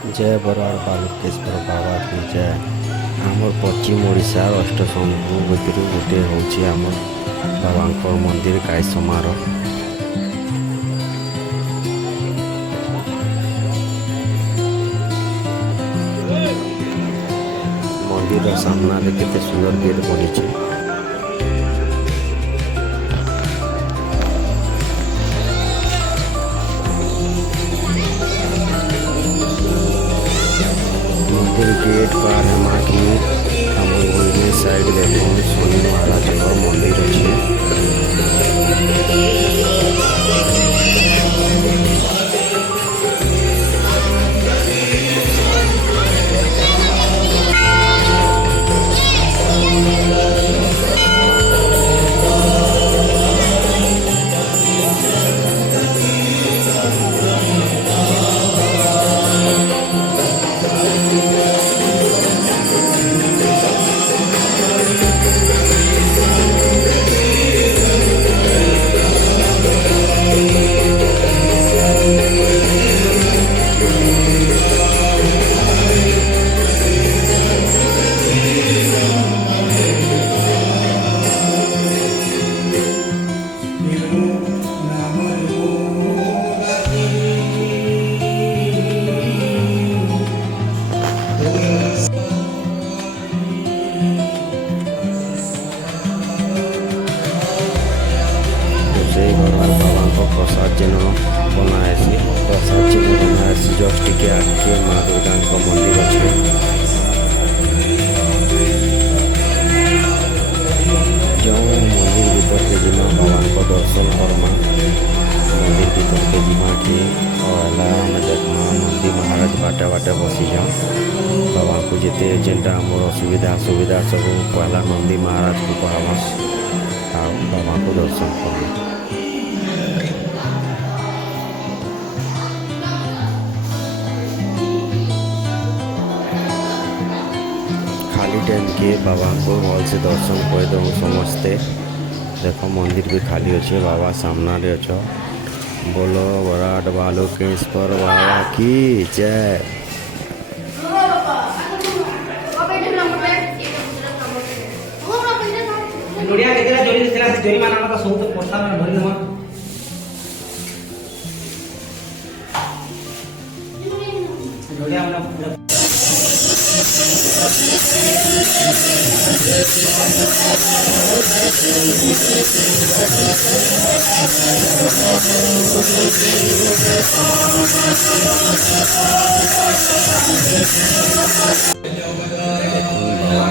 जय बराड़ बालुकेश्वर बाबा की जय। आमर पश्चिम ओडिशार अष्टशंभु भितर गोटे हूँ आम बाबा मंदिर कायसमार। मंदिर सामने केते सुंदर गेट बनी। मंदिर गेट पार हेमाकी आम साइड देखो शनि महाराज मंदिर अच्छे। प्रसाद जेन बनाएसी प्रसाद जेन बनाएसी जस्ट टिके आगे माँ दुर्गा मंदिर अच्छे। जो मंदिर भीतर के जिमा बाबा दर्शन करमा मंदिर भीतर के जिमा कि देखमा नंदी महाराज बाटे बाटे बसी जाओ बाबा को जिते जेनटा आमर असुविधा सुविधा सब पहला नंदी महाराज को कहमा बाबा को दर्शन करना। खाली टाइम के बाबा को भल से दर्शन कर दो समस्ते। देखो मंदिर भी खाली अच्छे बाबा सामने अच्छो। बोलो बराड़ बालुकेश्वर बाबा की जय।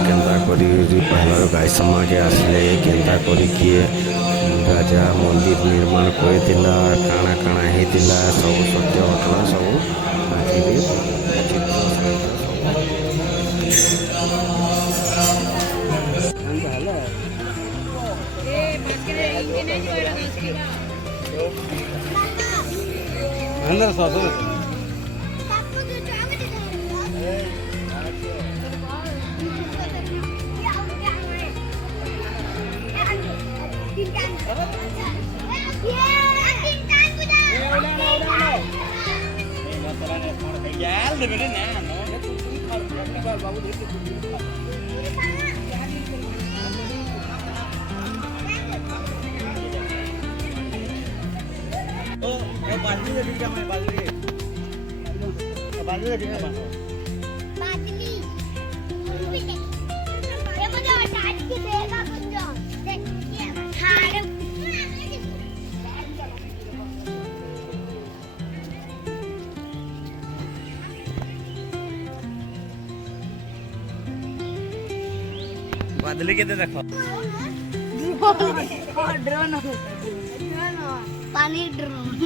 केन्ता करी पहला गाय समा के आसले केन्ता करी किए राजा मंदिर निर्माण करथिला काଣା काଣା हेतिला सब सत्य घटना सब आखिरी अंदर सासू बादली के देखो ड्रोन पानी ड्रोन